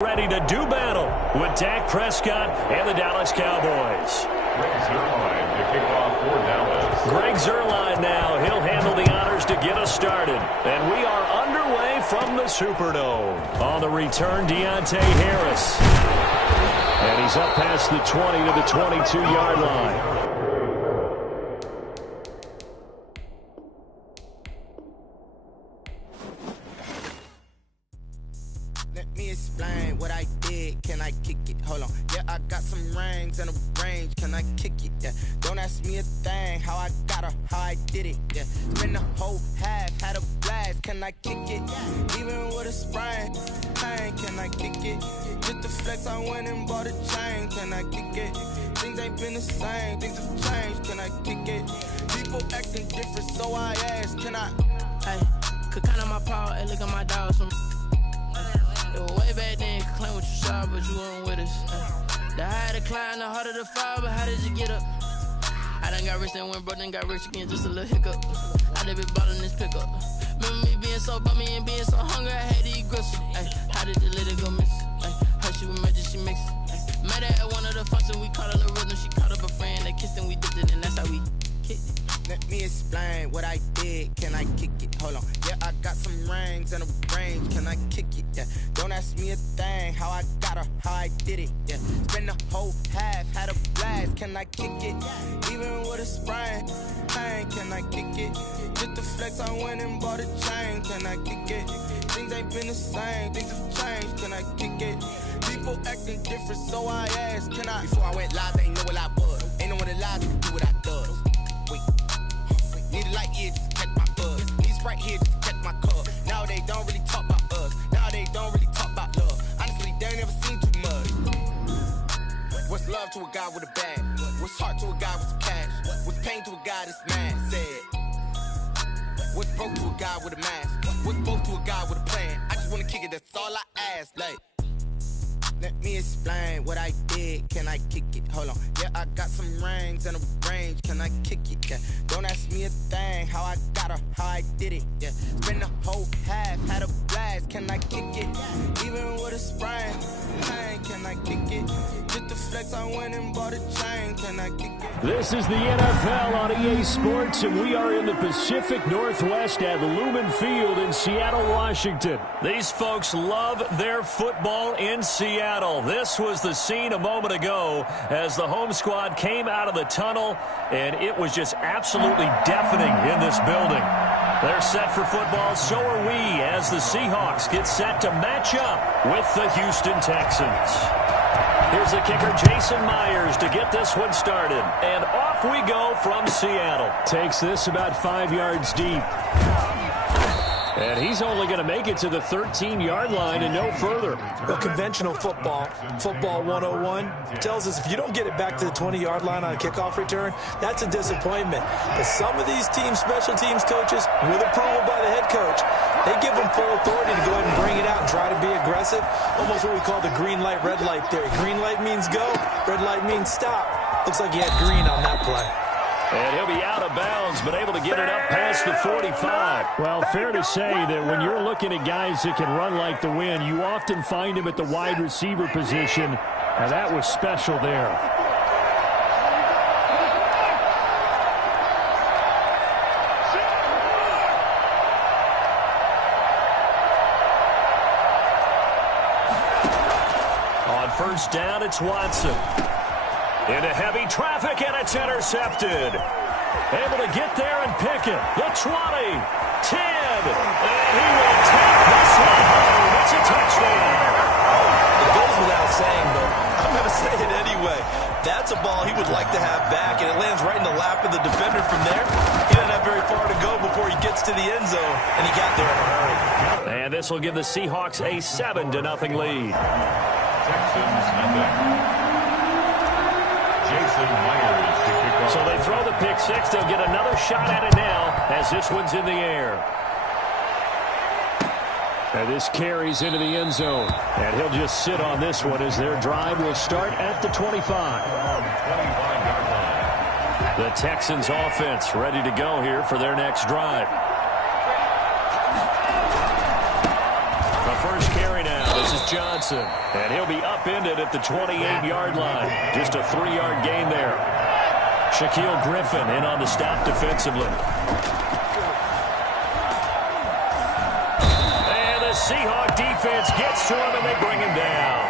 Ready to do battle with Dak Prescott and the Dallas Cowboys. Greg Zuerlein now. He'll handle the honors to get us started. And we are underway from the Superdome. On the return, Deontay Harris. And he's up past the 20 to the 22-yard line. Let me explain what I did. Can I kick it? Hold on. Yeah, I got some rings and a range. Can I kick it? Yeah. Don't ask me a thing. How I got her, how I did it. Yeah. Spend the whole half, had a blast. Can I kick it? Even with a sprain, pain. Can I kick it? Just the flex, I went and bought a chain. Can I kick it? Things ain't been the same. Things have changed. Can I kick it? People acting different, so I asked. Can I? Hey, could count on my power. Hey, look at my dogs from. Way back then, claim what you saw, but you weren't with us. The higher the climb, the harder the fall, but how did you get up? I done got rich and went broke, then got rich again, just a little hiccup. I done been ballin' this pickup. Remember me being so bummy and being so hungry, I had to eat gristle. How did the little go miss? How she was magic, she mixed. Met her at one of the functions, we caught her the rhythm, she caught up a friend, they kissed and we dipped it, and that's how we kicked it. Let me explain what I did. Can I kick it? Hold on. Yeah, I got some rings and a range. Can I kick it? Yeah. Don't ask me a thing. How I got her, how I did it. Yeah. Spend the whole half, had a blast. Can I kick it? Even with a sprain, pain. Can I kick it? Just the flex, I went and bought a chain. Can I kick it? Things ain't been the same. Things have changed. Can I kick it? People acting different, so I asked. Can I? Before I went live, they ain't know what I was. Ain't no one alive to do what I does. Wait. Need a light here just to catch my buzz. Need Sprite here just to catch my cup. Now they don't really talk about us. Now they don't really talk about love. Honestly, they ain't never seen too much. What's love to a guy with a bag? What's heart to a guy with some cash? What's pain to a guy that's mad? Said. What's broke to a guy with a mask? What's both to a guy with a plan? I just wanna kick it, that's all I ask. Like, let me explain what I did. Can I kick it? Hold on. Yeah, I got some rings and a range. Can I kick it? Yeah. Don't ask me a thing. How I got her, how I did it. Yeah. Spend the whole half, had a blast. Can I kick it? Even with a sprain, pain. Can I kick it? Just the flex, I went and bought a chain. Can I kick it? This is the NFL on EA Sports, and we are in the Pacific Northwest at Lumen Field in Seattle, Washington. These folks love their football in Seattle. This was the scene a moment ago as the home squad came out of the tunnel, and it was just absolutely deafening in this building. They're set for football, so are we, as the Seahawks get set to match up with the Houston Texans. Here's the kicker, Jason Myers, to get this one started. And off we go from Seattle. Takes this about 5 yards deep. And he's only going to make it to the 13-yard line and no further. Well, conventional football 101, tells us if you don't get it back to the 20-yard line on a kickoff return, that's a disappointment. But some of these special teams coaches, with approval by the head coach, they give them full authority to go ahead and bring it out and try to be aggressive. Almost what we call the green light, red light theory. Green light means go, red light means stop. Looks like he had green on that play. And he'll be out of bounds, but able to get it up past the 45. Well, fair to say that when you're looking at guys that can run like the wind, you often find him at the wide receiver position, and that was special there. On first down, it's Watson. Into heavy traffic, and it's intercepted. Able to get there and pick it. The 20, 10, and he will take this one home. It's a touchdown. It goes without saying, but I'm going to say it anyway. That's a ball he would like to have back, and it lands right in the lap of the defender from there. He doesn't have very far to go before he gets to the end zone, and he got there in a hurry. And this will give the Seahawks a 7-0 lead. Texans nothing. So they throw the pick six. They'll get another shot at it now as this one's in the air. And this carries into the end zone. And he'll just sit on this one as their drive will start at the 25. The Texans offense ready to go here for their next drive. The first carry now. This is Johnson. And he'll be upended at the 28-yard line. Just a 3-yard gain there. Shaquille Griffin in on the stop defensively. And the Seahawk defense gets to him, and they bring him down.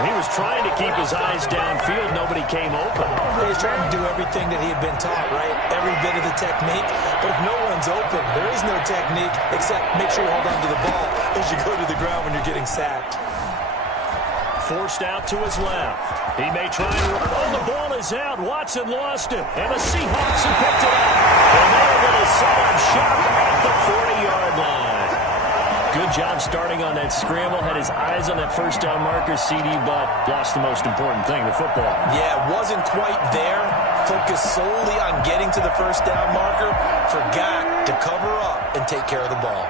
He was trying to keep his eyes downfield. Nobody came open. He was trying to do everything that he had been taught, right? Every bit of the technique. But if no one's open, there is no technique except make sure you hold on to the ball as you go to the ground when you're getting sacked. Forced out to his left. He may try and run. Oh, the ball is out. Watson lost it. And the Seahawks have picked it up. And they're going to set up shop at the 40-yard line. Good job starting on that scramble. Had his eyes on that first down marker, CD, but lost the most important thing, the football. Yeah, wasn't quite there. Focused solely on getting to the first down marker. Forgot to cover up and take care of the ball.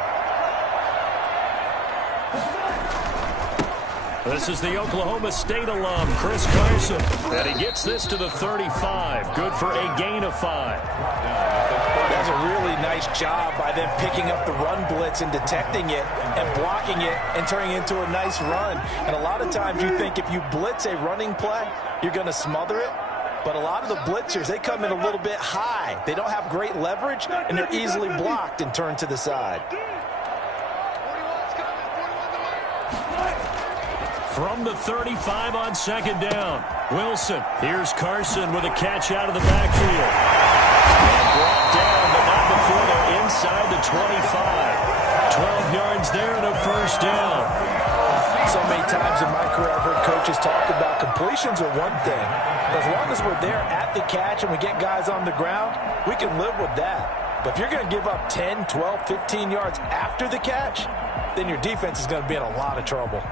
This is the Oklahoma State alum, Chris Carson. And he gets this to the 35. Good for a gain of 5. That's a really nice job by them picking up the run blitz and detecting it and blocking it and turning it into a nice run. And a lot of times you think if you blitz a running play, you're going to smother it. But a lot of the blitzers, they come in a little bit high. They don't have great leverage, and they're easily blocked and turned to the side. From the 35 on second down, Wilson. Here's Carson with a catch out of the backfield. And brought down, but not before they're inside the 25. 12 yards there and a first down. So many times in my career I've heard coaches talk about completions are one thing. As long as we're there at the catch and we get guys on the ground, we can live with that. But if you're going to give up 10, 12, 15 yards after the catch, then your defense is going to be in a lot of trouble.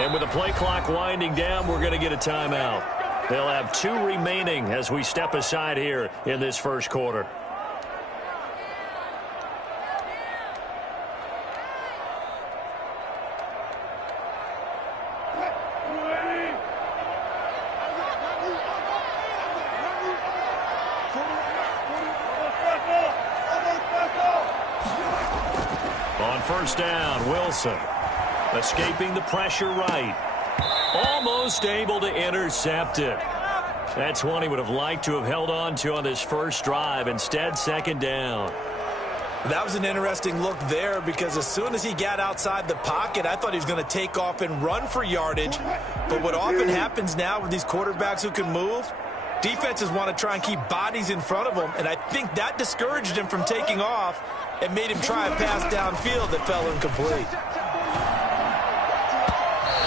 And with the play clock winding down, we're going to get a timeout. They'll have 2 remaining as we step aside here in this first quarter. On first down, Wilson. Escaping the pressure right. Almost able to intercept it. That's one he would have liked to have held on to on this first drive. Instead, second down. That was an interesting look there because as soon as he got outside the pocket, I thought he was going to take off and run for yardage. But what often happens now with these quarterbacks who can move, defenses want to try and keep bodies in front of them, and I think that discouraged him from taking off and made him try a pass downfield that fell incomplete.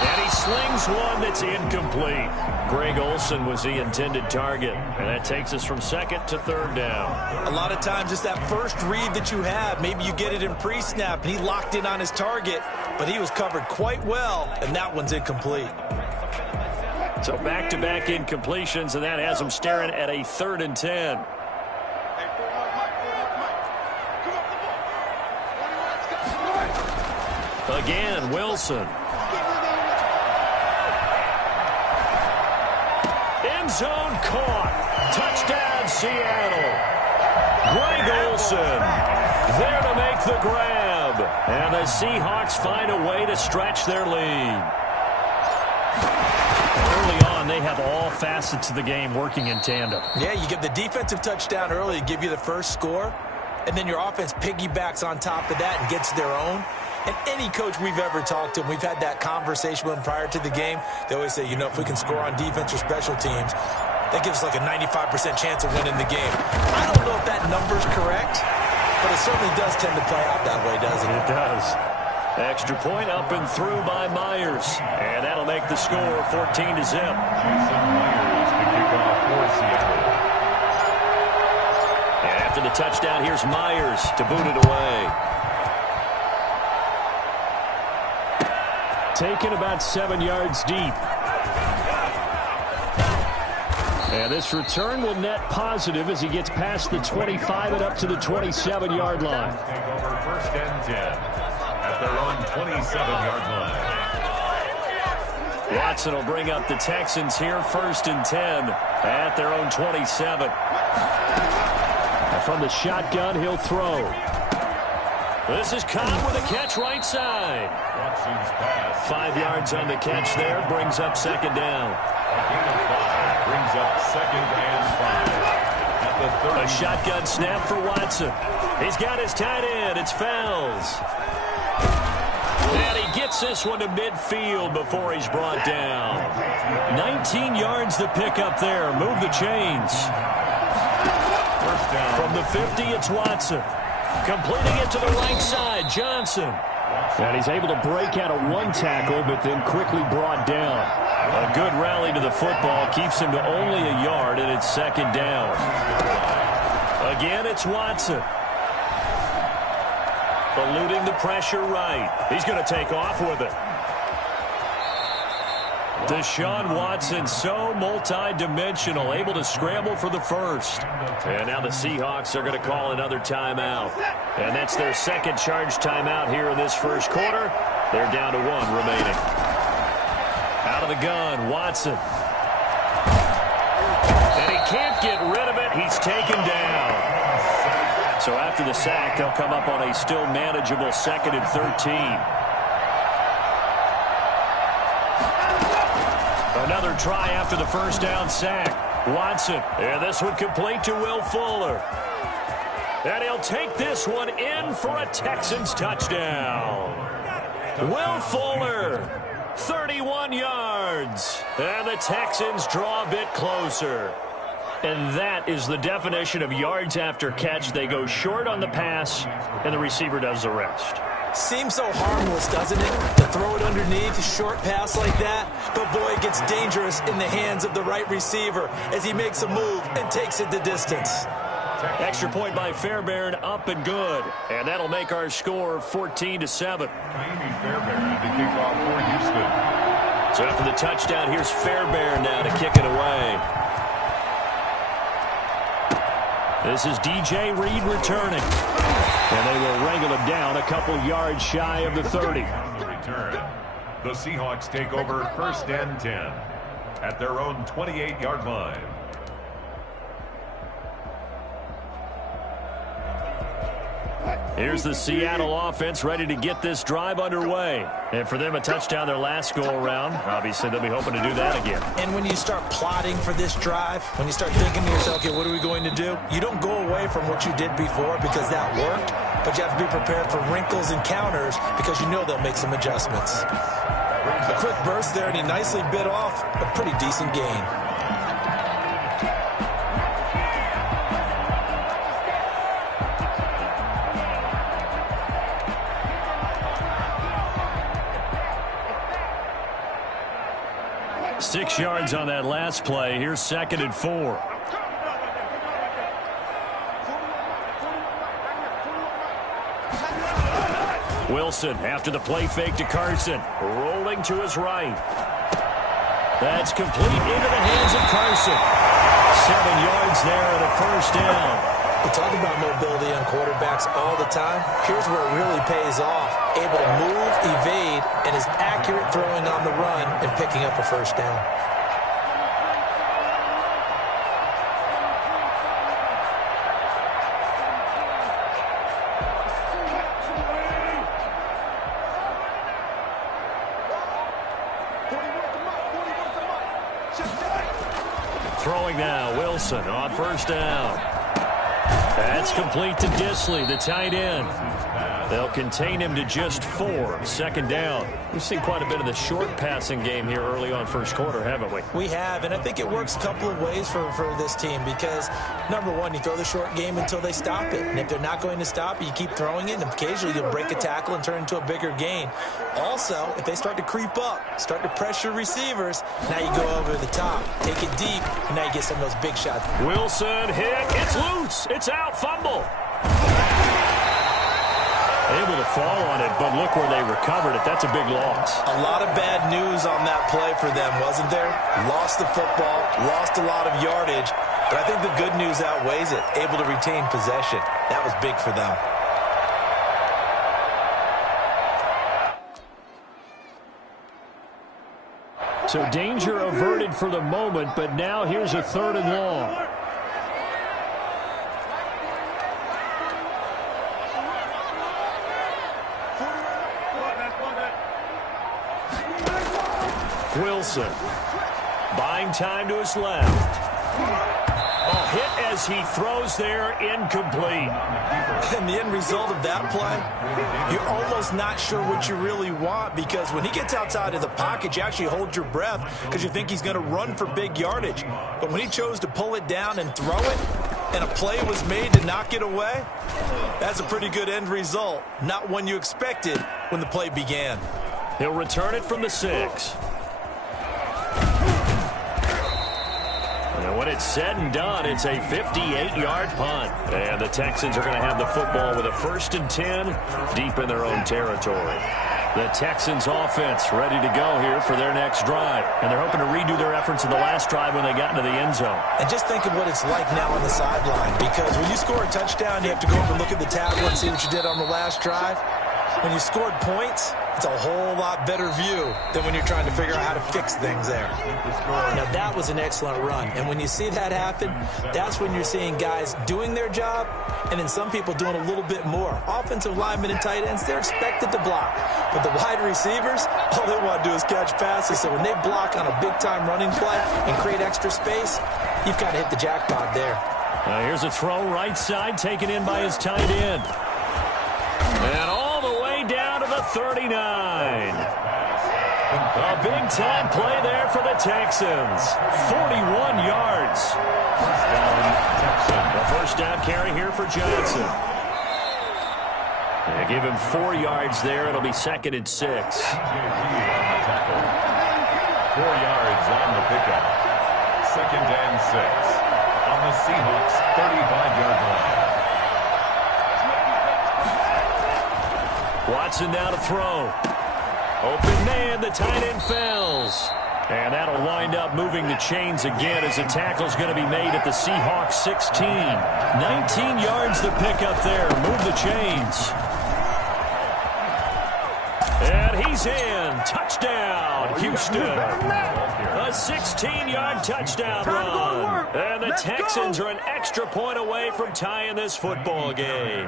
And he slings one that's incomplete. Greg Olsen was the intended target. And that takes us from second to third down. A lot of times it's that first read that you have. Maybe you get it in pre-snap, and he locked in on his target, but he was covered quite well, and that one's incomplete. So back-to-back incompletions, and that has him staring at a 3rd and 10. Again, Wilson. End zone caught. Touchdown, Seattle. Greg Olsen there to make the grab. And the Seahawks find a way to stretch their lead. Early on, they have all facets of the game working in tandem. Yeah, you get the defensive touchdown early to give you the first score, and then your offense piggybacks on top of that and gets their own. And any coach we've ever talked to, and we've had that conversation with them prior to the game, they always say, you know, if we can score on defense or special teams, that gives us like a 95% chance of winning the game. I don't know if that number's correct, but it certainly does tend to play out that way, doesn't it? It does. Extra point up and through by Myers. And that'll make the score 14-0. Jason Myers to kick off for Seattle. And after the touchdown, here's Myers to boot it away. Taken about 7 yards deep. And this return will net positive as he gets past the 25 and up to the 27-yard line. Take over 1st and 10 at their own 27-yard line. Watson will bring up the Texans here, 1st and 10 at their own 27. And from the shotgun, he'll throw. This is Cobb with a catch right side. 5 yards on the catch there, brings up 2nd down. Brings up 2nd and 5. At the 30. A shotgun snap for Watson. He's got his tight end. It's Fells. And he gets this one to midfield before he's brought down. 19 yards to pick up there. Move the chains. First down. From the 50, it's Watson. Completing it to the right side, Johnson. And he's able to break out of 1 tackle, but then quickly brought down. A good rally to the football keeps him to only a yard, and it's 2nd down. Again, it's Watson. Eluding the pressure right. He's going to take off with it. Deshaun Watson, so multi-dimensional, able to scramble for the first. And now the Seahawks are going to call another timeout. And that's their 2nd charge timeout here in this first quarter. They're down to 1 remaining. Out of the gun, Watson. And he can't get rid of it. He's taken down. So after the sack, they'll come up on a still manageable 2nd and 13. Another try after the first down sack. Watson, and this one complete to Will Fuller. And he'll take this one in for a Texans touchdown. Will Fuller, 31 yards. And the Texans draw a bit closer. And that is the definition of yards after catch. They go short on the pass, and the receiver does the rest. Seems so harmless, doesn't it? To throw it underneath, a short pass like that. But, boy, it gets dangerous in the hands of the right receiver as he makes a move and takes it the distance. Extra point by Fairbairn, up and good. And that'll make our score 14-7. Miami Fairbairn to kick off for Houston. So after the touchdown, here's Fairbairn now to kick it away. This is DJ Reed returning. And they will wrangle him down a couple yards shy of the 30. On the return, the Seahawks take over 1st and 10 at their own 28-yard line. Here's the Seattle offense ready to get this drive underway. And for them, a touchdown their last go-around. Obviously, they'll be hoping to do that again. And when you start plotting for this drive, when you start thinking to yourself, okay, what are we going to do? You don't go away from what you did before because that worked, but you have to be prepared for wrinkles and counters because you know they'll make some adjustments. A quick burst there, and he nicely bit off a pretty decent gain. Six yards on that last play. Here's 2nd and 4. Wilson after the play fake to Carson. Rolling to his right. That's complete into the hands of Carson. 7 yards there and a first down. We talk about mobility on quarterbacks all the time. Here's where it really pays off. Able to move, evade, and is accurate throwing on the run and picking up a first down. Throwing now, Wilson on first down. That's complete to Disley, the tight end. They'll contain him to just 4. 2nd down. We've seen quite a bit of the short passing game here early on first quarter, haven't we? We have, and I think it works a couple of ways for this team because, number one, you throw the short game until they stop it. And if they're not going to stop it, you keep throwing it, and occasionally you'll break a tackle and turn into a bigger gain. Also, if they start to creep up, start to pressure receivers, now you go over the top, take it deep, and now you get some of those big shots. Wilson hit. It's loose. It's out. Fumble. Able to fall on it, but look where they recovered it. That's a big loss. A lot of bad news on that play for them, wasn't there? Lost the football, lost a lot of yardage, but I think the good news outweighs it. Able to retain possession. That was big for them. So danger averted for the moment, but now here's a 3rd and long. Wilson buying time to his left. Oh, hit as he throws there, incomplete. And the end result of that play, you're almost not sure what you really want, because when he gets outside of the pocket, you actually hold your breath because you think he's going to run for big yardage. But when he chose to pull it down and throw it, and a play was made to knock it away, that's a pretty good end result. Not one you expected when the play began. He'll return it from the 6. And when it's said and done, it's a 58-yard punt. And the Texans are going to have the football with a 1st and 10 deep in their own territory. The Texans offense ready to go here for their next drive. And they're hoping to redo their efforts in the last drive when they got into the end zone. And just think of what it's like now on the sideline, because when you score a touchdown, you have to go up and look at the tablet and see what you did on the last drive. When you scored points, it's a whole lot better view than when you're trying to figure out how to fix things there. Now, that was an excellent run. And when you see that happen, that's when you're seeing guys doing their job and then some people doing a little bit more. Offensive linemen and tight ends, they're expected to block. But the wide receivers, all they want to do is catch passes. So when they block on a big-time running play and create extra space, you've got to hit the jackpot there. Here's a throw right side, taken in by his tight end. And all the way down to the 39. A big-time play there for the Texans. 41 yards. A first down carry here for Johnson. They give him 4 yards there. It'll be 2nd and 6. 4 yards on the pickup. 2nd and 6 on the Seahawks' 35-yard line. Watson now to throw. Open man, the tight end fails. And that'll wind up moving the chains again as the tackle's going to be made at the Seahawks 16. 19 yards the pickup there. Move the chains. And he's in. Touchdown, Houston. A 16-yard touchdown run. And the Texans are an extra point away from tying this football game.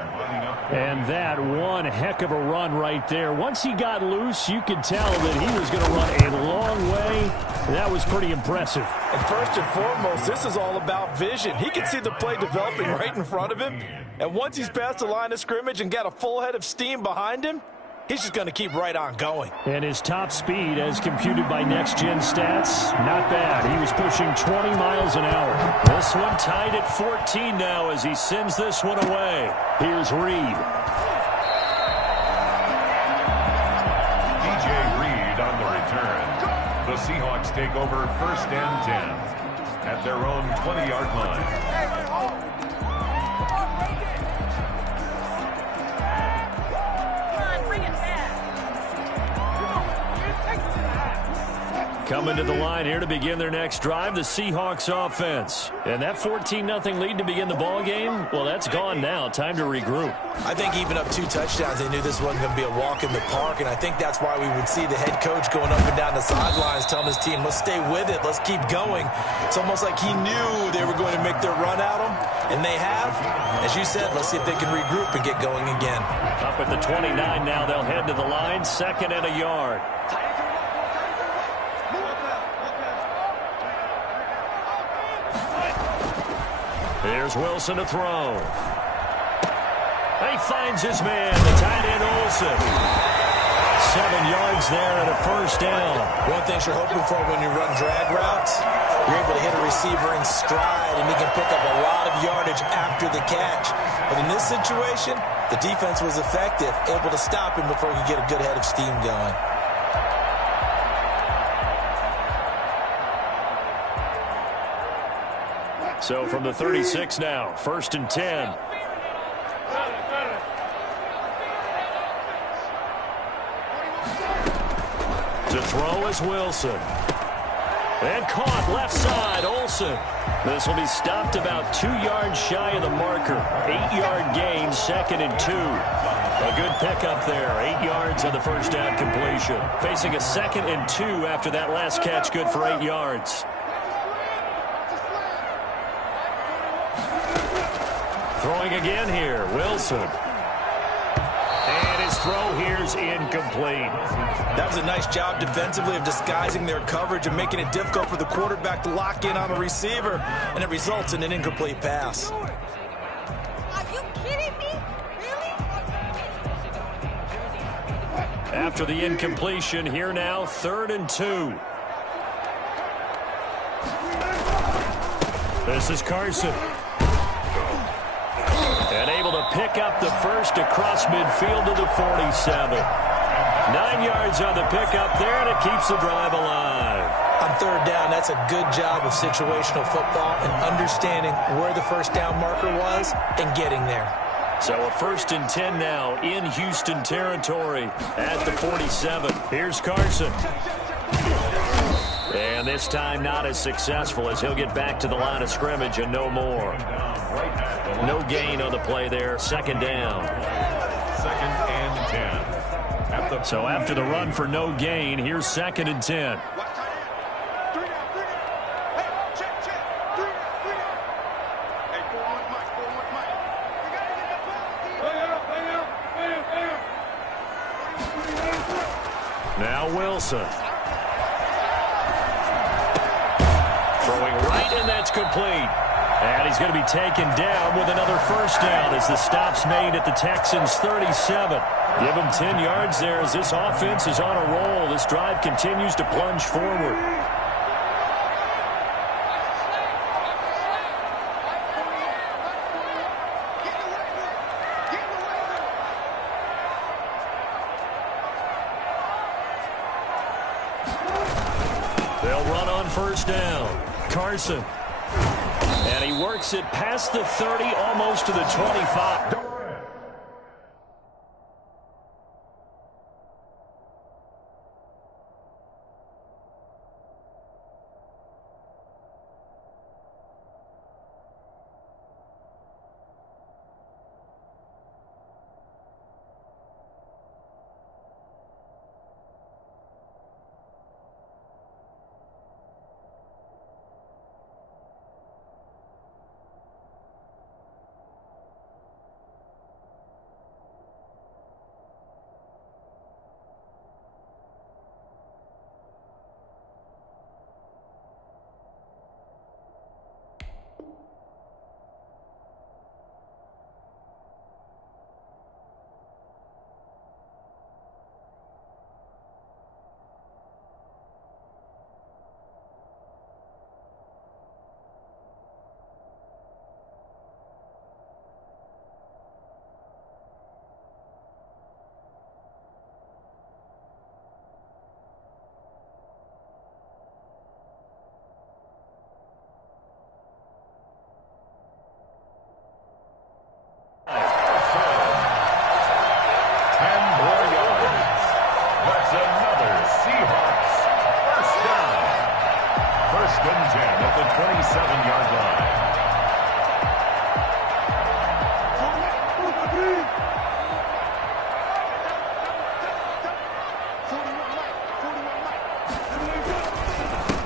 And that one heck of a run right there. Once he got loose, you could tell that he was going to run a long way. That was pretty impressive. And first and foremost, this is all about vision. He can see the play developing right in front of him. And once he's past the line of scrimmage and got a full head of steam behind him, he's just going to keep right on going. And his top speed, as computed by Next Gen Stats, not bad. He was pushing 20 miles an hour. This one tied at 14 now as he sends this one away. Here's Reed. DJ Reed on the return. The Seahawks take over 1st and 10 at their own 20-yard line. Coming to the line here to begin their next drive, the Seahawks offense. And that 14-0 lead to begin the ball game, well, that's gone now. Time to regroup. I think even up 2 touchdowns, they knew this wasn't going to be a walk in the park, and I think that's why we would see the head coach going up and down the sidelines telling his team, let's stay with it, let's keep going. It's almost like he knew they were going to make their run at him, and they have. As you said, let's see if they can regroup and get going again. Up at the 29 now, they'll head to the line, 2nd and a yard. Here's Wilson to throw. He finds his man, the tight end Olsen. 7 yards there and a first down. One thing you're hoping for when you run drag routes, you're able to hit a receiver in stride, and he can pick up a lot of yardage after the catch. But in this situation, the defense was effective, able to stop him before he could get a good head of steam going. So from the 36 now, 1st and 10. To throw is Wilson. And caught left side, Olsen. This will be stopped about 2 yards shy of the marker. 8-yard gain, 2nd and 2. A good pickup there. 8 yards on the first down completion. Facing a 2nd and 2 after that last catch, good for 8 yards. Throwing again here, Wilson. And his throw here is incomplete. That was a nice job defensively of disguising their coverage and making it difficult for the quarterback to lock in on a receiver, and it results in an incomplete pass. Are you kidding me? Really? After the incompletion, here now, 3rd and 2. This is Carson. And able to pick up the first across midfield to the 47. 9 yards on the pickup there, and it keeps the drive alive. On 3rd down, that's a good job of situational football and understanding where the first down marker was and getting there. So a 1st and 10 now in Houston territory at the 47. Here's Carson. And this time not as successful as he'll get back to the line of scrimmage and no more. No gain on the play there. 2nd down. 2nd and 10. So after the run for no gain, here's 2nd and 10. Now Wilson. Throwing right, and that's complete. And he's going to be taken down with another first down as the stop's made at the Texans' 37. Give him 10 yards there as this offense is on a roll. This drive continues to plunge forward. They'll run on first down. Carson. And he works it past the 30, almost to the 25.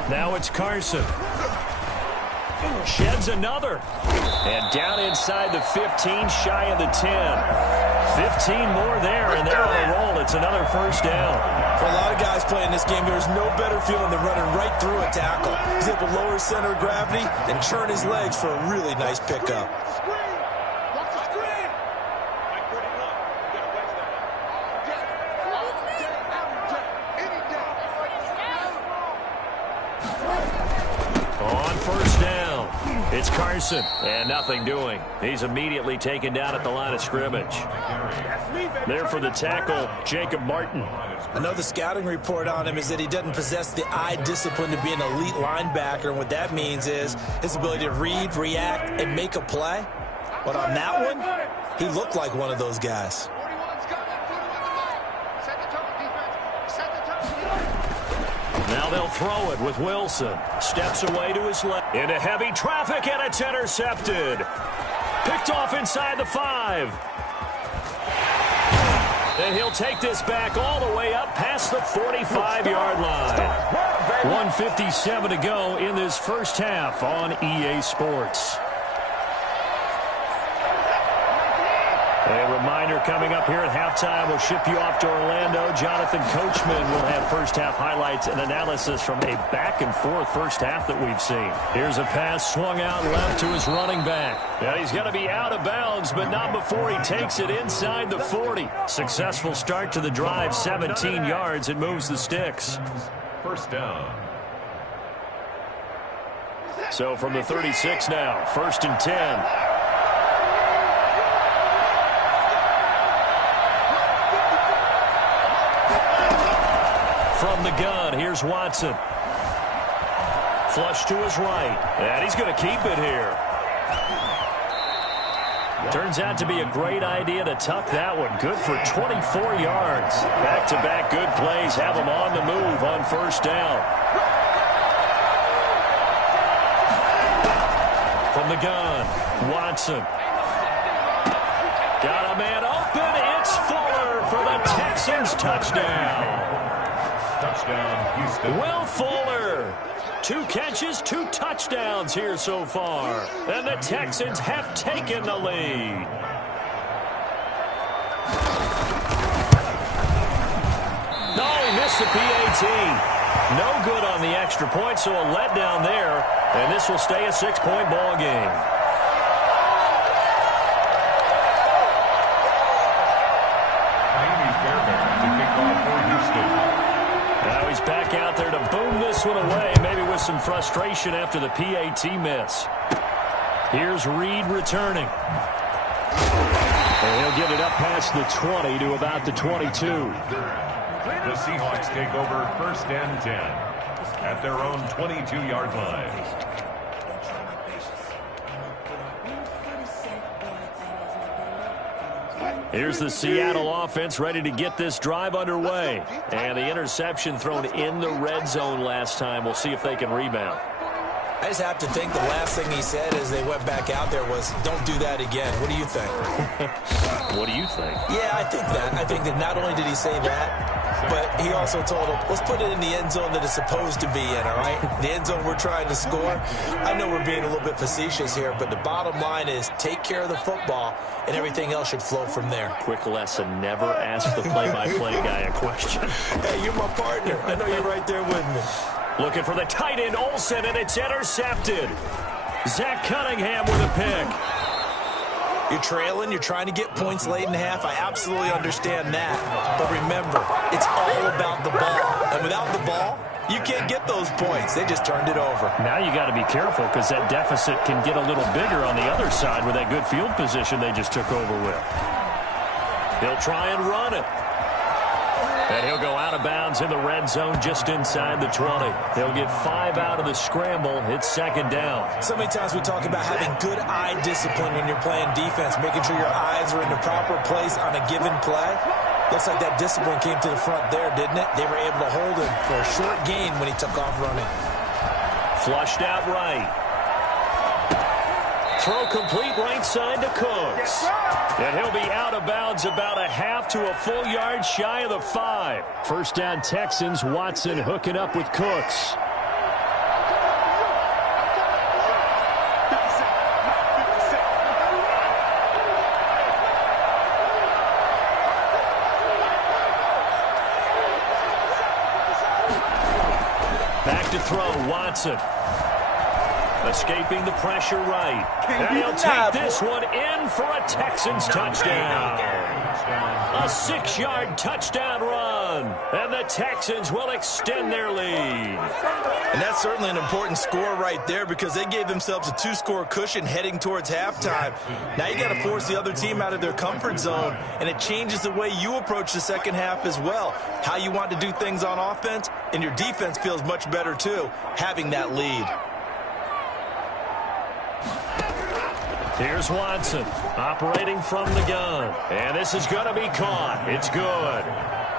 Now it's Carson. Sheds another. And down inside the 15, shy of the 10. 15 more there, and they're on a roll. It's another first down. For a lot of guys playing this game, there's no better feeling than running right through a tackle. He's able to lower his center of gravity and churn his legs for a really nice pickup. On first down, it's Carson, and nothing doing. He's immediately taken down at the line of scrimmage. There for the tackle, Jacob Martin. I know the scouting report on him is that he doesn't possess the eye discipline to be an elite linebacker, and what that means is his ability to read, react, and make a play. But on that one, he looked like one of those guys. Now they'll throw it with Wilson. Steps away to his left. Into heavy traffic, and it's intercepted. Picked off inside the 5. And he'll take this back all the way up past the 45-yard line. 1:57 to go in this first half on EA Sports. A reminder coming up here at halftime. We'll ship you off to Orlando. Jonathan Coachman will have first-half highlights and analysis from a back-and-forth first half that we've seen. Here's a pass swung out left to his running back. Now he's going to be out of bounds, but not before he takes it inside the 40. Successful start to the drive, 17 yards. It moves the sticks. First down. So from the 36 now, 1st and 10. From the gun, here's Watson. Flush to his right. And he's going to keep it here. Turns out to be a great idea to tuck that one. Good for 24 yards. Back-to-back good plays have him on the move on first down. From the gun, Watson. Got a man open. It's Fuller for the Texans touchdown. Touchdown, Houston. Will Fuller. 2 catches, 2 touchdowns here so far. And the Texans have taken the lead. No, he missed the PAT. No good on the extra point, so a letdown there. And this will stay a 6-point ball game. Now he's back out there to boom this one away, maybe with some frustration after the PAT miss. Here's Reed returning. And he'll get it up past the 20 to about the 22. The Seahawks take over 1st and 10 at their own 22-yard line. Here's the Seattle offense ready to get this drive underway. And the interception thrown in the red zone last time. We'll see if they can rebound. I just have to think the last thing he said as they went back out there was, don't do that again. What do you think? What do you think? Yeah, I think that. I think that not only did he say that, but he also told him, let's put it in the end zone that it's supposed to be in, all right? The end zone we're trying to score. I know we're being a little bit facetious here, but the bottom line is take care of the football, and everything else should flow from there. Quick lesson, never ask the play-by-play guy a question. Hey, you're my partner. I know you're right there with me. Looking for the tight end, Olsen, and it's intercepted. Zach Cunningham with a pick. You're trailing. You're trying to get points late in half. I absolutely understand that. But remember, it's all about the ball. And without the ball, you can't get those points. They just turned it over. Now you got to be careful because that deficit can get a little bigger on the other side with that good field position they just took over with. He'll try and run it. And he'll go out of bounds in the red zone just inside the 20. He'll get 5 out of the scramble. It's 2nd down. So many times we talk about having good eye discipline when you're playing defense, making sure your eyes are in the proper place on a given play. Looks like that discipline came to the front there, didn't it? They were able to hold him for a short gain when he took off running. Flushed out right. Throw complete right side to Cooks. And he'll be out of bounds about a half to a full yard shy of the 5. First down Texans, Watson hooking up with Cooks. Back to throw, Watson. Escaping the pressure right. And he'll take this one in for a Texans touchdown. A 6-yard touchdown run. And the Texans will extend their lead. And that's certainly an important score right there because they gave themselves a 2-score cushion heading towards halftime. Now you got to force the other team out of their comfort zone, and it changes the way you approach the second half as well. How you want to do things on offense, and your defense feels much better too, having that lead. Here's Watson operating from the gun. And this is going to be caught. It's good.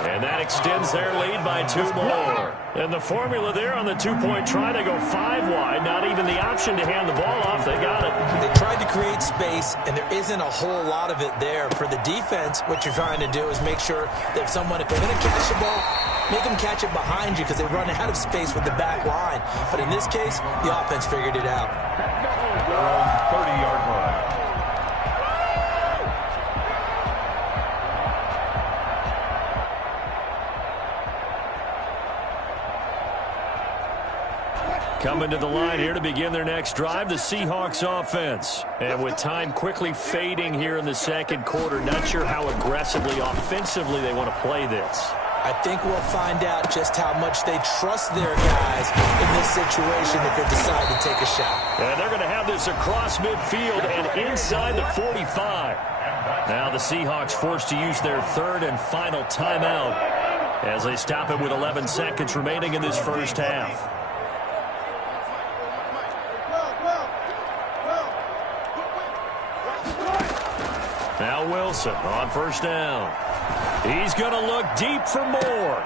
And that extends their lead by 2 more. And the formula there on the two-point try to go 5 wide. Not even the option to hand the ball off. They got it. They tried to create space, and there isn't a whole lot of it there. For the defense, what you're trying to do is make sure that if they're going to catch the ball, make them catch it behind you because they run out of space with the back line. But in this case, the offense figured it out. 30-yard line. Coming to the line here to begin their next drive, the Seahawks offense. And with time quickly fading here in the second quarter, not sure how aggressively, offensively they want to play this. I think we'll find out just how much they trust their guys in this situation if they decide to take a shot. And they're going to have this across midfield and inside the 45. Now the Seahawks forced to use their third and final timeout as they stop it with 11 seconds remaining in this first half. Now Wilson on first down. He's going to look deep for more.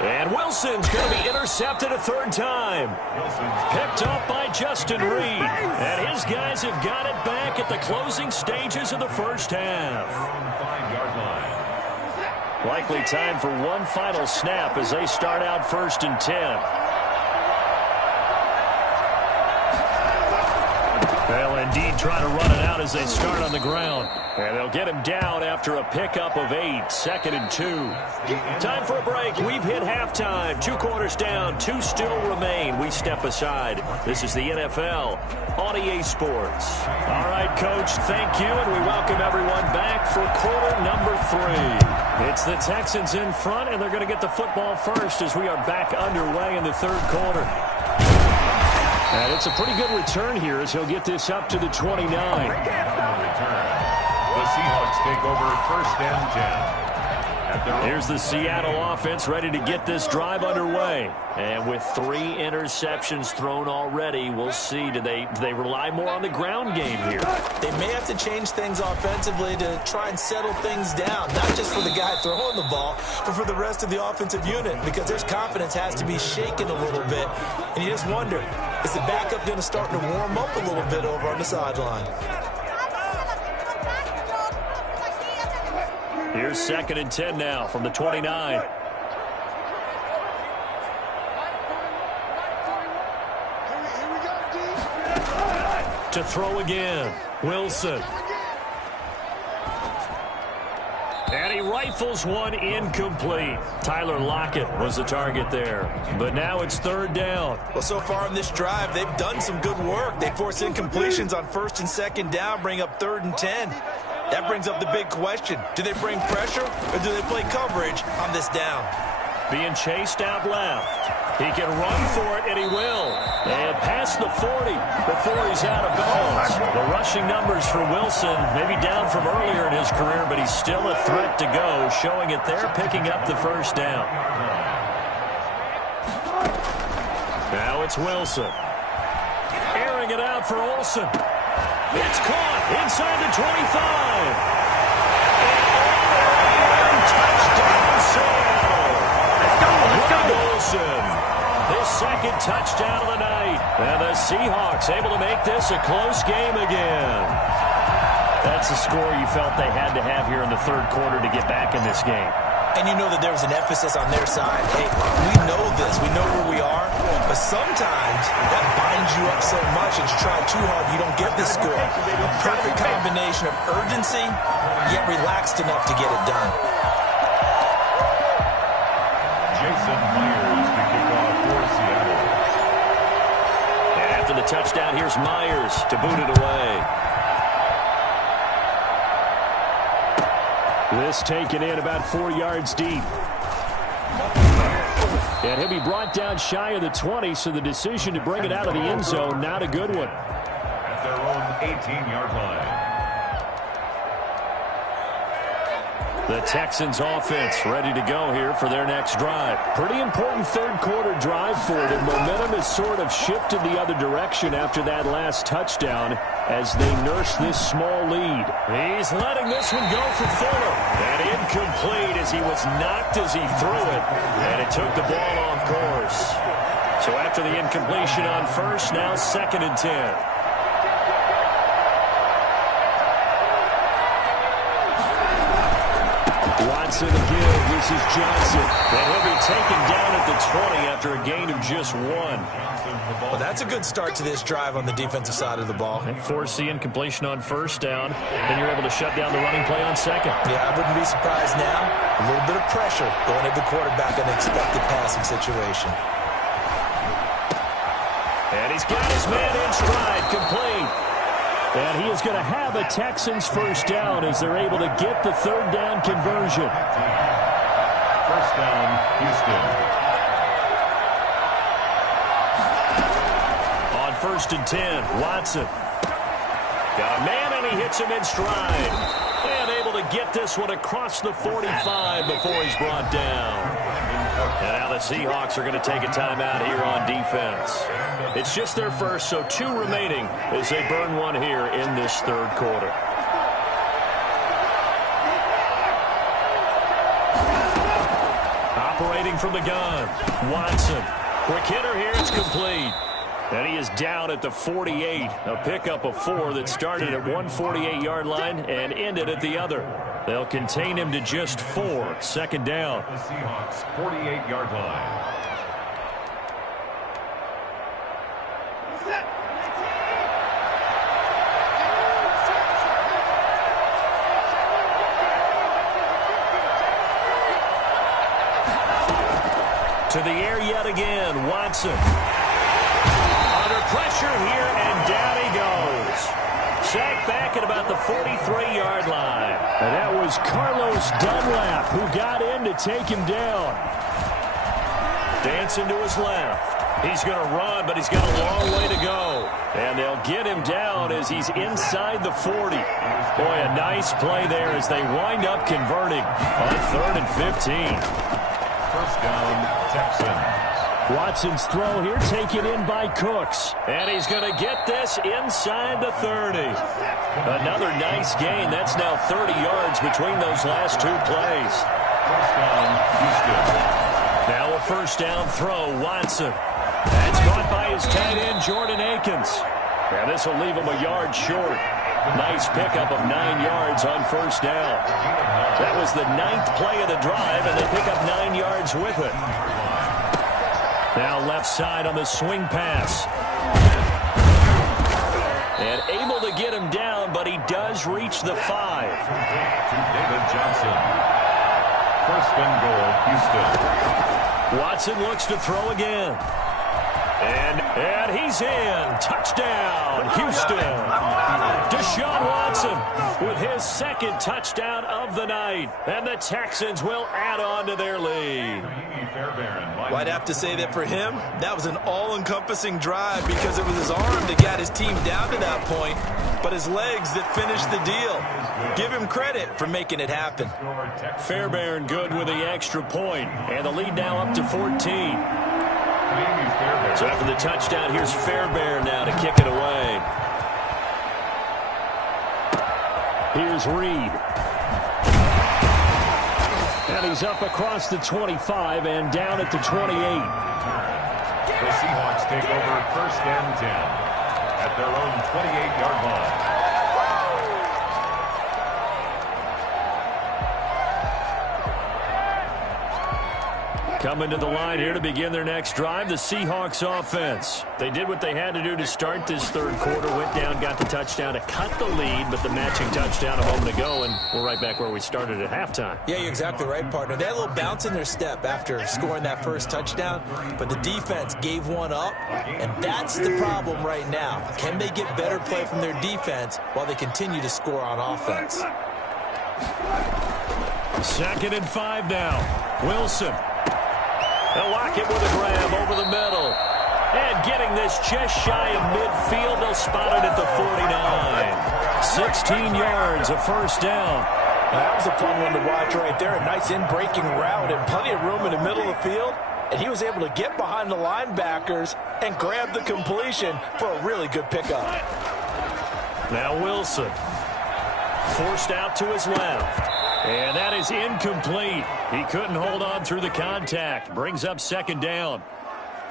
And Wilson's going to be intercepted a third time. Picked up by Justin Reed. And his guys have got it back at the closing stages of the first half. Likely time for one final snap as they start out 1st and 10. They'll indeed try to run it out as they start on the ground. And they'll get him down after a pickup of 8, 2nd and 2. Time for a break. We've hit halftime. 2 quarters down, 2 still remain. We step aside. This is the NFL on EA Sports. All right, Coach, thank you, and we welcome everyone back for quarter number 3. It's the Texans in front, and they're going to get the football first as we are back underway in the third quarter. And it's a pretty good return here as he'll get this up to the 29. The Seahawks take over 1st and 10. Here's the Seattle offense ready to get this drive underway. And with 3 interceptions thrown already, we'll see. Do they rely more on the ground game here? They may have to change things offensively to try and settle things down, not just for the guy throwing the ball, but for the rest of the offensive unit, because their confidence has to be shaken a little bit. And you just wonder, is the backup going to start to warm up a little bit over on the sideline? Here's 2nd and 10 now from the 29. To throw again, Wilson. And he rifles one incomplete. Tyler Lockett was the target there. But now it's 3rd down. Well, so far in this drive, they've done some good work. They force incompletions on 1st and 2nd down, bring up 3rd and 10. That brings up the big question. Do they bring pressure or do they play coverage on this down? Being chased out left. He can run for it, and he will. And past the 40 before he's out of bounds. The rushing numbers for Wilson, maybe down from earlier in his career, but he's still a threat to go, showing it there, picking up the 1st down. Now it's Wilson. Airing it out for Olsen. It's caught inside the 25. And touchdown, Seattle. Let's go. Olsen. His 2nd touchdown of the night. And the Seahawks able to make this a close game again. That's the score you felt they had to have here in the 3rd quarter to get back in this game. And you know that there was an emphasis on their side. Hey, we know this. We know where we are. But sometimes that binds you up so much that you try too hard, you don't get the score. A perfect combination of urgency, yet relaxed enough to get it done. Jason Myers to kick off for Seattle. And after the touchdown, here's Myers to boot it away. This taken in about 4 yards deep. And he'll be brought down shy of the 20, so the decision to bring it out of the end zone, not a good one. At their own 18-yard line. The Texans offense ready to go here for their next drive. Pretty important third quarter drive for them. Momentum has sort of shifted the other direction after that last touchdown as they nurse this small lead. He's letting this one go for Fuller. And incomplete as he was knocked as he threw it. And it took the ball off course. So after the incompletion on first, now 2nd and 10. Watson again. This is Johnson. And he'll be taken down at the 20 after a gain of just 1. Well, that's a good start to this drive on the defensive side of the ball. And force the incompletion on first down. Then you're able to shut down the running play on second. Yeah, I wouldn't be surprised now. A little bit of pressure going at the quarterback in an expected passing situation. And he's got his man in stride, complete. And he is going to have a Texans first down as they're able to get the third down conversion. First down, Houston. On 1st and 10, Watson. Got a man and he hits him in stride. And able to get this one across the 45 before he's brought down. And now the Seahawks are going to take a timeout here on defense. It's just their first, so 2 remaining as they burn one here in this third quarter. Operating from the gun, Watson. Quick hitter here, it's complete. And he is down at the 48, a pickup of 4 that started at 148-yard line and ended at the other. They'll contain him to just 4, 2nd down. The Seahawks 48-yard line. To the air yet again, Watson. Under pressure here, and down he goes. Sacked back at about the 43-yard line. And that was Carlos Dunlap who got in to take him down. Dancing to his left. He's going to run, but he's got a long way to go. And they'll get him down as he's inside the 40. Boy, a nice play there as they wind up converting on 3rd and 15. First down, Texans. Watson's throw here taken in by Cooks. And he's going to get this inside the 30. Another nice gain. That's now 30 yards between those last 2 plays. First down, Houston. Now a first down throw, Watson. That's caught by his tight end, Jordan Akins. And this will leave him a yard short. Nice pickup of 9 yards on first down. That was the 9th play of the drive, and they pick up 9 yards with it. Now left side on the swing pass. And able to get him down, but he does reach the 5. To David Johnson. First and goal, Houston. Watson looks to throw again. And he's in. Touchdown, Houston. Deshaun Watson with his 2nd touchdown of the night. And the Texans will add on to their lead. Well, I'd have to say that for him, that was an all-encompassing drive because it was his arm that got his team down to that point, but his legs that finished the deal. Give him credit for making it happen. Fairbairn good with the extra point, and the lead now up to 14. So after the touchdown, here's Fairbairn now to kick it away. Here's Reed. And he's up across the 25 and down at the 28. The Seahawks take over 1st and 10 at their own 28-yard line. Coming to the line here to begin their next drive, the Seahawks offense. They did what they had to do to start this third quarter, went down, got the touchdown to cut the lead, but the matching touchdown a moment ago, and we're right back where we started at halftime. Yeah, you're exactly right, partner. They had a little bounce in their step after scoring that first touchdown, but the defense gave one up, and that's the problem right now. Can they get better play from their defense while they continue to score on offense? 2nd and 5 now. Wilson. They'll lock it with a grab over the middle. And getting this just shy of midfield, they'll spot it at the 49. 16 yards, a first down. That was a fun one to watch right there. A nice in-breaking route and plenty of room in the middle of the field. And he was able to get behind the linebackers and grab the completion for a really good pickup. Now Wilson. Forced out to his left. And that is incomplete. He couldn't hold on through the contact. Brings up second down.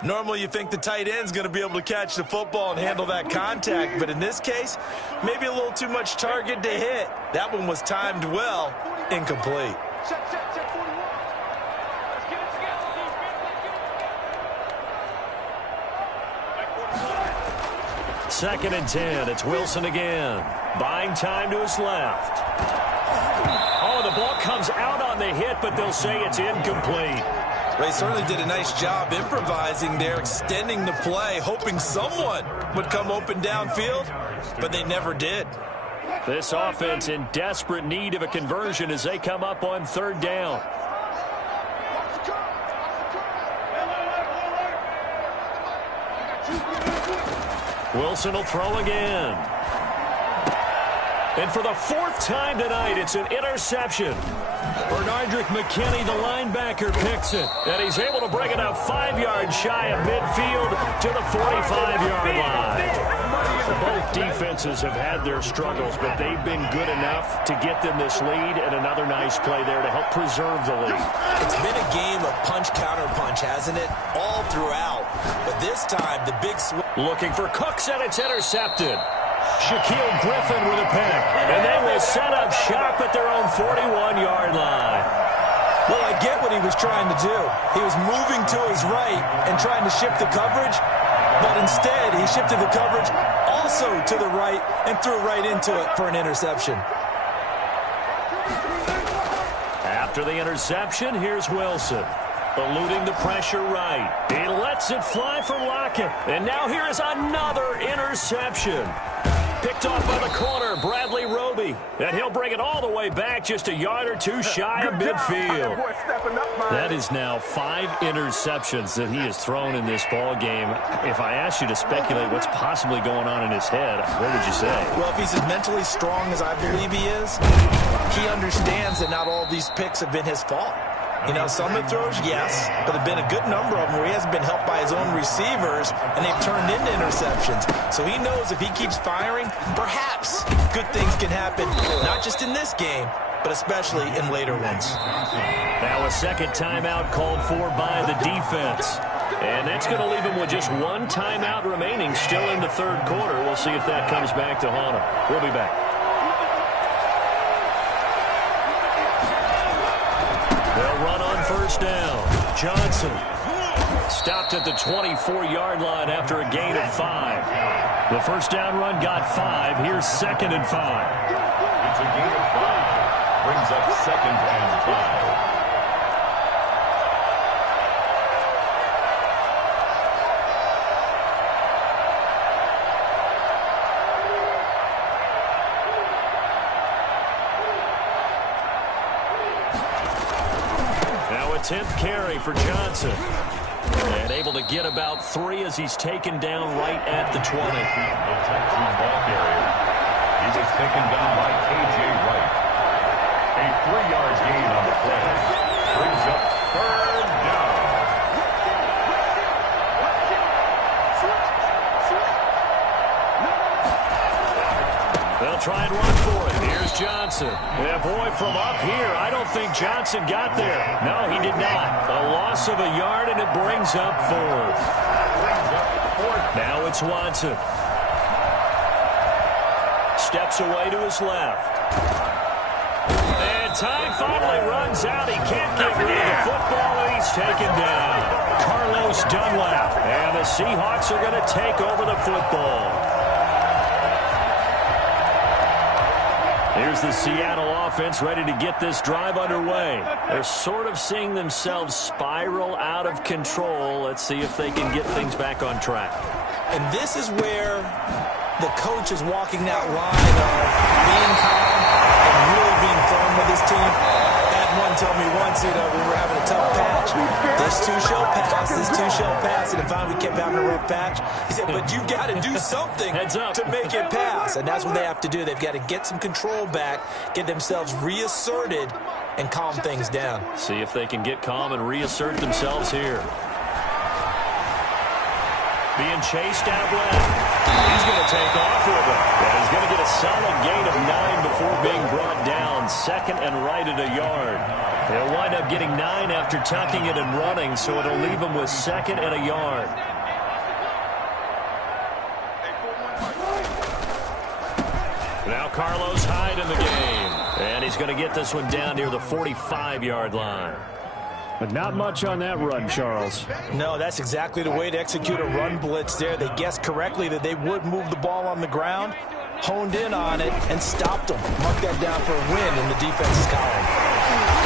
Normally you think the tight end's going to be able to catch the football and handle that contact, but in this case, maybe a little too much target to hit. That one was timed well, incomplete. Second and 10. It's Wilson again. Buying time to his left. Oh, the ball comes out on the hit, but they'll say it's incomplete. They certainly did a nice job improvising there, extending the play, hoping someone would come open downfield, but they never did. This offense in desperate need of a conversion as they come up on third down. Wilson will throw again. And for the fourth time tonight, it's an interception. Bernardrick McKinney, the linebacker, picks it. And he's able to bring it up 5 yards shy of midfield to the 45-yard line. Both defenses have had their struggles, but they've been good enough to get them this lead, and another nice play there to help preserve the lead. It's been a game of punch-counter-punch, hasn't it? All throughout. But this time, the big swing. Looking for Cooks, and it's intercepted. Shaquille Griffin with a pick, and they will set up shop at their own 41-yard line. Well, I get what he was trying to do. He was moving to his right and trying to shift the coverage, but instead he shifted the coverage also to the right and threw right into it for an interception. After the interception, here's Wilson. Eluding the pressure right. He lets it fly for Lockett. And now here is another interception. Picked off by the corner, Bradley Roby. And he'll bring it all the way back just a yard or two shy of midfield. That is now 5 interceptions that he has thrown in this ball game. If I asked you to speculate what's possibly going on in his head, what would you say? Well, if he's as mentally strong as I believe he is, he understands that not all these picks have been his fault. You know, some of the throws, yes, but there have been a good number of them where he hasn't been helped by his own receivers, and they've turned into interceptions. So he knows if he keeps firing, perhaps good things can happen, not just in this game, but especially in later ones. Now a second timeout called for by the defense. And that's going to leave him with just one timeout remaining still in the third quarter. We'll see if that comes back to haunt him. We'll be back. They'll run on first down. Johnson stopped at the 24-yard line after a gain of 5. The first down run got 5. Here's 2nd and 5. It's a gain of 5. Brings up 2nd and 5. Now a 10th carry for Johnson. And able to get about 3 as he's taken down right at the 20. The Texans ball carrier. He was taken down by K.J. Wright. A 3-yard gain on the play. Brings up 3rd down. They'll try and run for it. Here's Johnson. Yeah, boy, from up here, I don't think Johnson got there. No, he did not. A loss of a yard, and it brings up 4th. Now it's Watson. Steps away to his left. And time finally runs out. He can't get rid of the football, and he's taken down. Carlos Dunlap. And the Seahawks are going to take over the football. Here's the Seattle offense ready to get this drive underway. They're sort of seeing themselves spiral out of control. Let's see if they can get things back on track. And this is where the coach is walking that line of being calm and really being firm with his team. That Someone told me once, we were having a tough patch. This two shall pass. And finally we kept having a rough patch. He said, but you've got to do something to make it pass. And that's what they have to do. They've got to get some control back, get themselves reasserted, and calm things down. See if they can get calm and reassert themselves here. Being chased out left. He's going to take off with it. And he's going to get a solid gain of 9 before being brought down. Second and right at a yard. They'll wind up getting 9 after tucking it and running, so it'll leave them with second and a yard. Now Carlos Hyde in the game. And he's going to get this one down near the 45-yard line. But not much on that run, Charles. No, that's exactly the way to execute a run blitz there. They guessed correctly that they would move the ball on the ground, honed in on it, and stopped them. Mark that down for a win in the defense's column.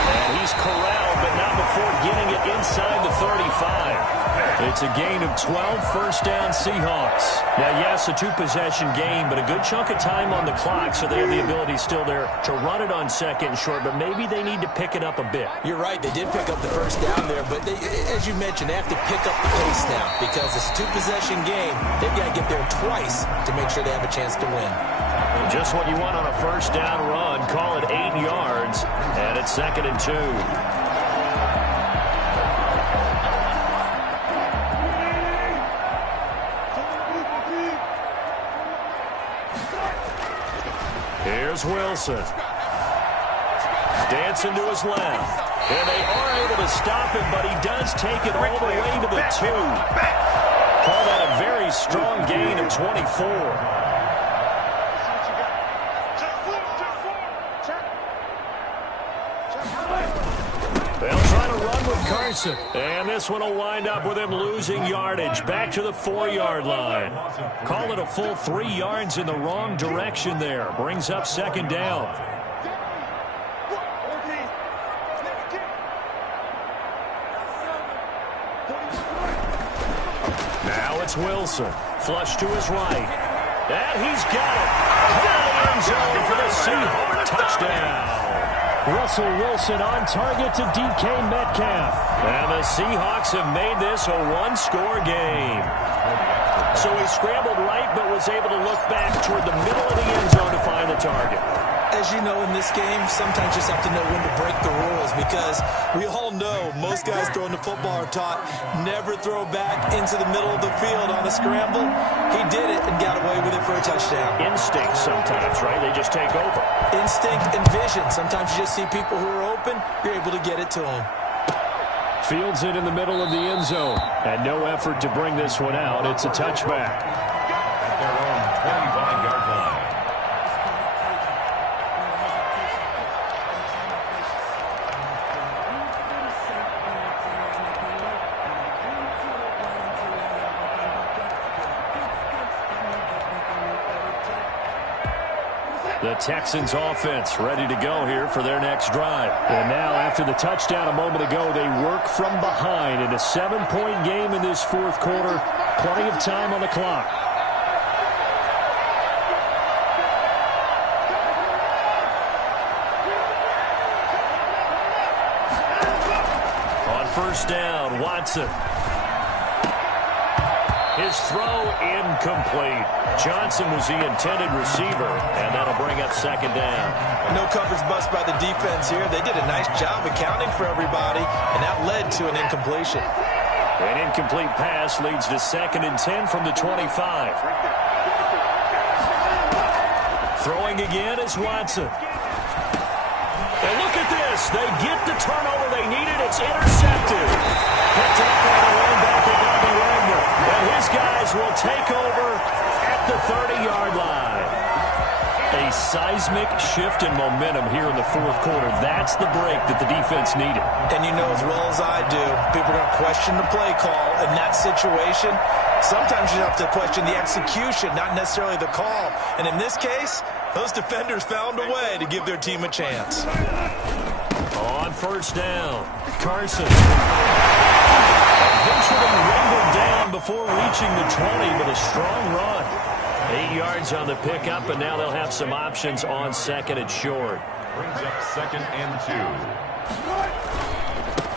And he's corralled, but not before getting it inside the 35. It's a gain of 12, first down Seahawks. Now, yes, a two-possession game, but a good chunk of time on the clock, so they have the ability still there to run it on second and short, but maybe they need to pick it up a bit. You're right. They did pick up the first down there, but as you mentioned, they have to pick up the pace now because it's a two-possession game. They've got to get there twice to make sure they have a chance to win. Just what you want on a first down run. Call it 8 yards, and it's second and 2. Here's Wilson. Dancing to his left. And they are able to stop him, but he does take it all the way to the 2. Call that a very strong gain of 24. They'll try to run with Carson. And this one will wind up with him losing yardage. Back to the 4-yard line. Call it a full 3 yards in the wrong direction there. Brings up second down. Now it's Wilson. Flush to his right. And he's got it. Caught in the end zone for the Seahawks. Touchdown. Russell Wilson on target to DK Metcalf. And the Seahawks have made this a one-score game. So he scrambled right, but was able to look back toward the middle of the end zone to find the target. As you know, in this game, sometimes you just have to know when to break the rules because we all know most guys throwing the football are taught never throw back into the middle of the field on a scramble. He did it and got away with it for a touchdown. Instinct sometimes, right? They just take over. Instinct and vision. Sometimes you just see people who are open, you're able to get it to them. Fields it in the middle of the end zone. And no effort to bring this one out. It's a touchback. At their own 25-yard line. The Texans offense ready to go here for their next drive. And now after the touchdown a moment ago, they work from behind in a 7-point game in this fourth quarter. Plenty of time on the clock. On first down, Watson. His throw incomplete. Johnson was the intended receiver, and that'll bring up second down. No coverage bust by the defense here. They did a nice job accounting for everybody, and that led to an incompletion. An incomplete pass leads to second and 10 from the 25. Throwing again is Watson. And look at this. They get the turnover they needed. It's intercepted. Picked up by the linebacker, Bobby Wagner. And his guys will take over at the 30-yard line. A seismic shift in momentum here in the fourth quarter. That's the break that the defense needed. And you know as well as I do, people are going to question the play call in that situation. Sometimes you have to question the execution, not necessarily the call. And in this case, those defenders found a way to give their team a chance. On first down, Carson. Eventually wrangled down before reaching the 20, but a strong run. 8 yards on the pickup, and now they'll have some options on second and short. Brings up second and 2.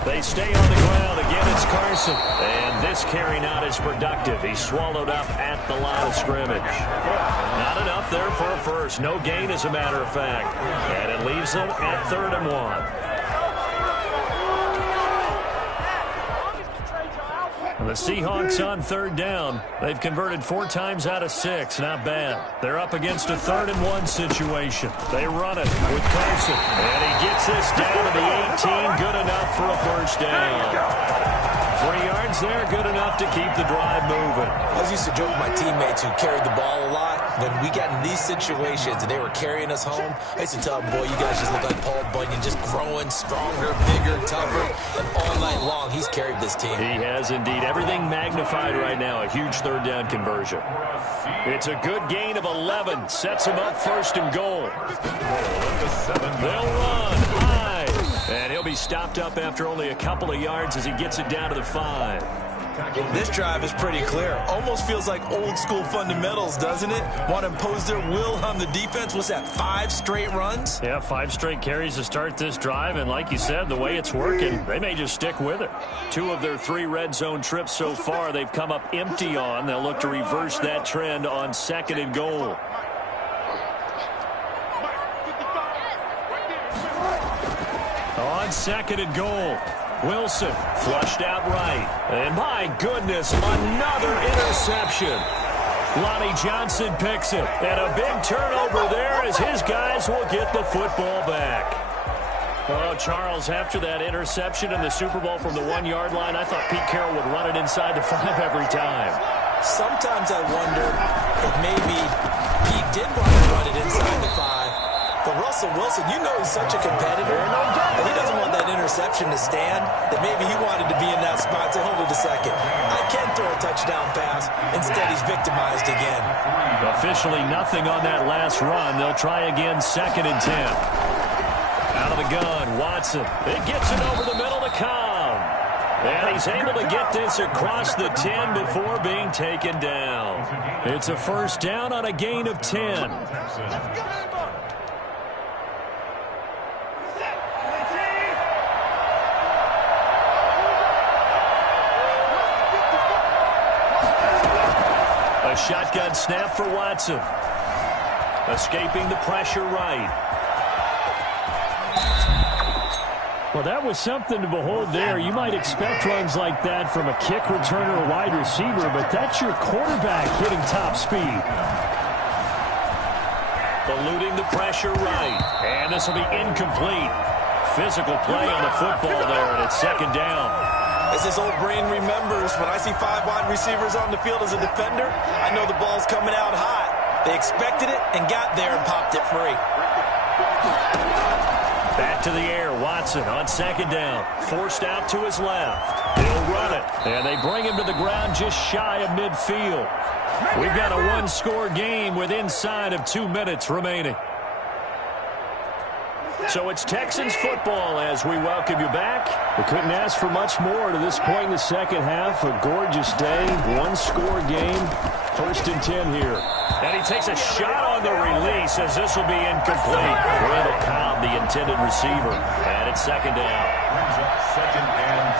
They stay on the ground. Again, it's Carson. And this carry not as productive. He's swallowed up at the line of scrimmage. Not enough there for a first. No gain, as a matter of fact. And it leaves them at 3rd and 1. The Seahawks on 3rd down. They've converted 4 times out of 6. Not bad. They're up against a 3rd and 1 situation. They run it with Carson. And he gets this down to the 18. Good enough for a first down. 3 yards there, good enough to keep the drive moving. I used to joke with my teammates who carried the ball a lot. When we got in these situations and they were carrying us home, I used to tell them, boy, you guys just look like Paul Bunyan, just growing stronger, bigger, tougher. And all night long, he's carried this team. He has indeed. Everything magnified right now. A huge 3rd down conversion. It's a good gain of 11. Sets him up 1st and goal. They'll run high. And he'll be stopped up after only a couple of yards as he gets it down to the 5. This drive is pretty clear. Almost feels like old school fundamentals, doesn't it? Want to impose their will on the defense. What's that, 5 straight runs? Yeah, 5 straight carries to start this drive. And like you said, the way it's working, they may just stick with it. 2 of their 3 red zone trips so far, they've come up empty on. They'll look to reverse that trend on 2nd and goal. On 2nd and goal. Wilson flushed out right. And my goodness, another interception. Lonnie Johnson picks it. And a big turnover there as his guys will get the football back. Oh, Charles, after that interception in the Super Bowl from the 1-yard line, I thought Pete Carroll would run it inside the 5 every time. Sometimes I wonder if maybe Pete did want to run it inside the 5. But Russell Wilson, you know he's such a competitor that he doesn't want that interception to stand, that maybe he wanted to be in that spot to hold it a second. I can throw a touchdown pass. Instead, he's victimized again. Officially nothing on that last run. They'll try again 2nd and 10. Out of the gun, Watson. It gets it over the middle to Cobb. And he's able to get this across the 10 before being taken down. It's a first down on a gain of 10. A shotgun snap for Watson. Escaping the pressure right. Well, that was something to behold there. You might expect runs like that from a kick returner or wide receiver, but that's your quarterback hitting top speed. Eluding the pressure right. And this will be incomplete. Physical play on the football there, and it's 2nd down. As his old brain remembers, when I see 5 wide receivers on the field as a defender, I know the ball's coming out hot. They expected it and got there and popped it free. Back to the air, Watson on 2nd down. Forced out to his left. He'll run it. And they bring him to the ground just shy of midfield. We've got a 1-score game with inside of 2 minutes remaining. So it's Texans football as we welcome you back. We couldn't ask for much more to this point in the second half. A gorgeous day, 1-score game, 1st and 10 here. And he takes a shot on the release as this will be incomplete. Randall Cobb, the intended receiver. And it's 2nd down. Brings up 2nd and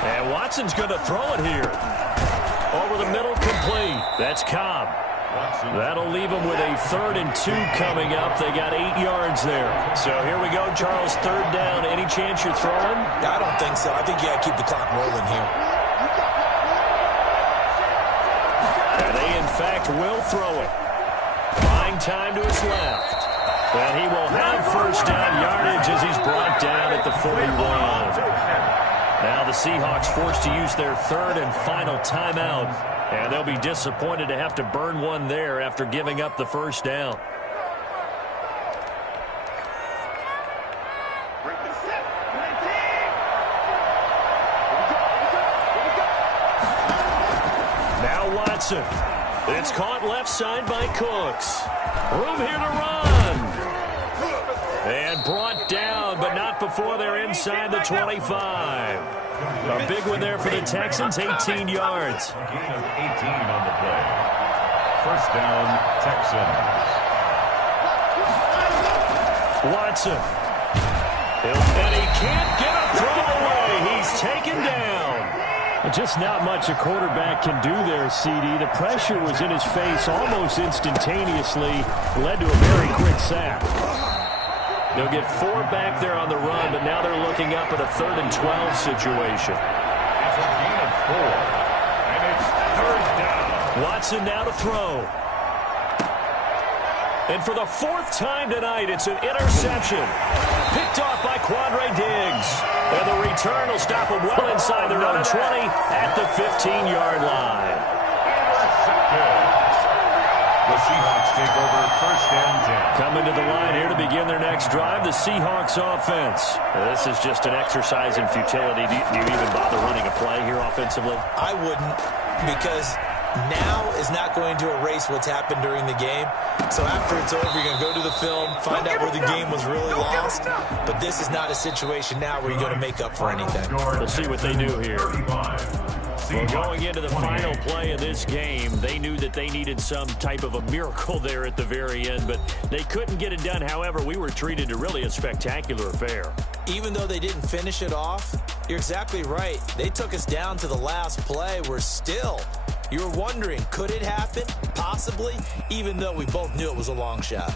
10. And Watson's going to throw it here. Over the middle, complete. That's Cobb. That'll leave them with a 3rd and 2 coming up. They got 8 yards there. So here we go, Charles, 3rd down. Any chance you're throwing? I don't think so. I think you got to keep the clock rolling here. And they, in fact, will throw it. Buying time to his left. And he will have 1st down yardage as he's brought down at the 41. Now the Seahawks forced to use their 3rd and final timeout. And they'll be disappointed to have to burn one there after giving up the 1st down. Now Watson. It's caught left side by Cooks. Room here to run. And brought down, but not before they're inside the 25. A big one there for the Texans, 18 yards. Gain of 18 on the play. 1st down, Texans. Watson. And he can't get a throw away. He's taken down. Just not much a quarterback can do there, CD. The pressure was in his face almost instantaneously. Led to a very quick sack. They'll get 4 back there on the run, but now they're looking up at a 3rd and 12 situation. It's a gain of 4, and it's 3rd down. Watson now to throw. And for the 4th time tonight, it's an interception. Picked off by Quandre Diggs. And the return will stop them well inside their own 20 at the 15-yard line. The Seahawks take over 1st and 10. Coming to the line here to begin their next drive, the Seahawks offense. This is just an exercise in futility. Do you even bother running a play here offensively? I wouldn't, because now is not going to erase what's happened during the game. So after it's over, you're going to go to the film, find out where the game was really lost. But this is not a situation now where you're going to make up for anything. We'll see what they do here. Well, going into the final play of this game, they knew that they needed some type of a miracle there at the very end, but they couldn't get it done. However, we were treated to really a spectacular affair. Even though they didn't finish it off, you're exactly right. They took us down to the last play. We're still, you were wondering, could it happen? Possibly, even though we both knew it was a long shot.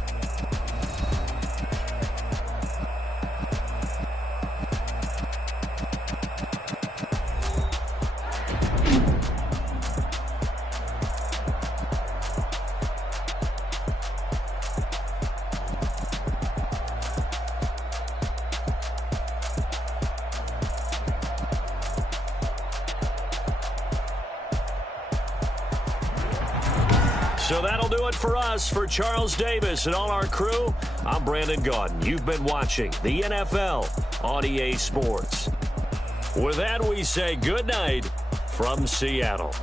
So that'll do it for us. For Charles Davis and all our crew, I'm Brandon Gaudin. You've been watching the NFL on EA Sports. With that, we say good night from Seattle.